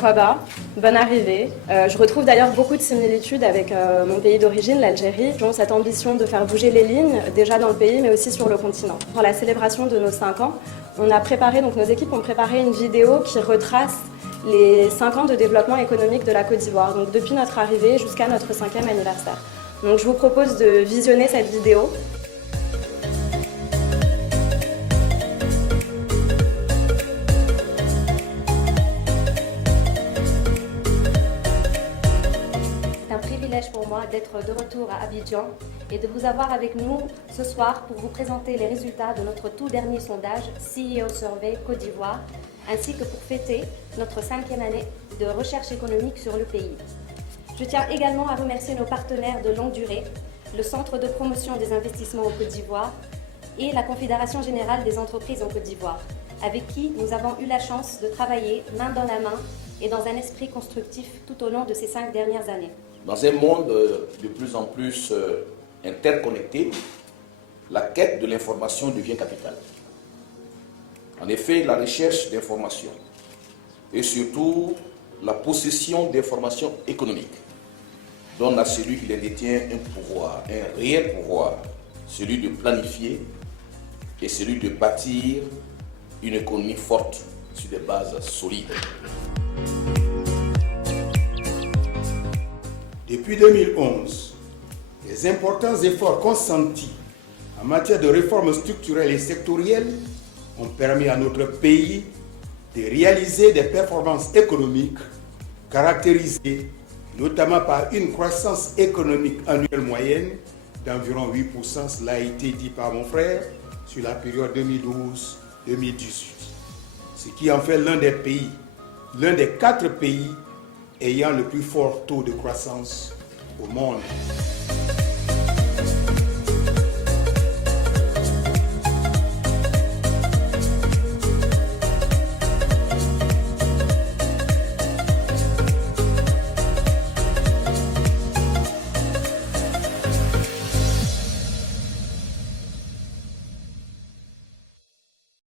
Marhaba, bonne arrivée. Je retrouve d'ailleurs beaucoup de similitudes avec mon pays d'origine, l'Algérie. Ils ont cette ambition de faire bouger les lignes, déjà dans le pays, mais aussi sur le continent. Pour la célébration de nos 5 ans, nos équipes ont préparé une vidéo qui retrace les 5 ans de développement économique de la Côte d'Ivoire, donc depuis notre arrivée jusqu'à notre 5e anniversaire. Donc je vous propose de visionner cette vidéo. C'est un privilège pour moi d'être de retour à Abidjan et de vous avoir avec nous ce soir pour vous présenter les résultats de notre tout dernier sondage CEO Survey Côte d'Ivoire, ainsi que pour fêter notre 5e année de recherche économique sur le pays. Je tiens également à remercier nos partenaires de longue durée, le Centre de promotion des investissements en Côte d'Ivoire et la Confédération générale des entreprises en Côte d'Ivoire, avec qui nous avons eu la chance de travailler main dans la main et dans un esprit constructif tout au long de ces 5 dernières années. Dans un monde de plus en plus interconnecté, la quête de l'information devient capitale. En effet, la recherche d'informations et surtout la possession d'informations économiques donne à celui qui les détient un pouvoir, un réel pouvoir, celui de planifier et celui de bâtir une économie forte sur des bases solides. Depuis 2011, les importants efforts consentis en matière de réformes structurelles et sectorielles ont permis à notre pays de réaliser des performances économiques caractérisées notamment par une croissance économique annuelle moyenne d'environ 8%, cela a été dit par mon frère, sur la période 2012-2018. Ce qui en fait l'un des 4 pays ayant le plus fort taux de croissance au monde.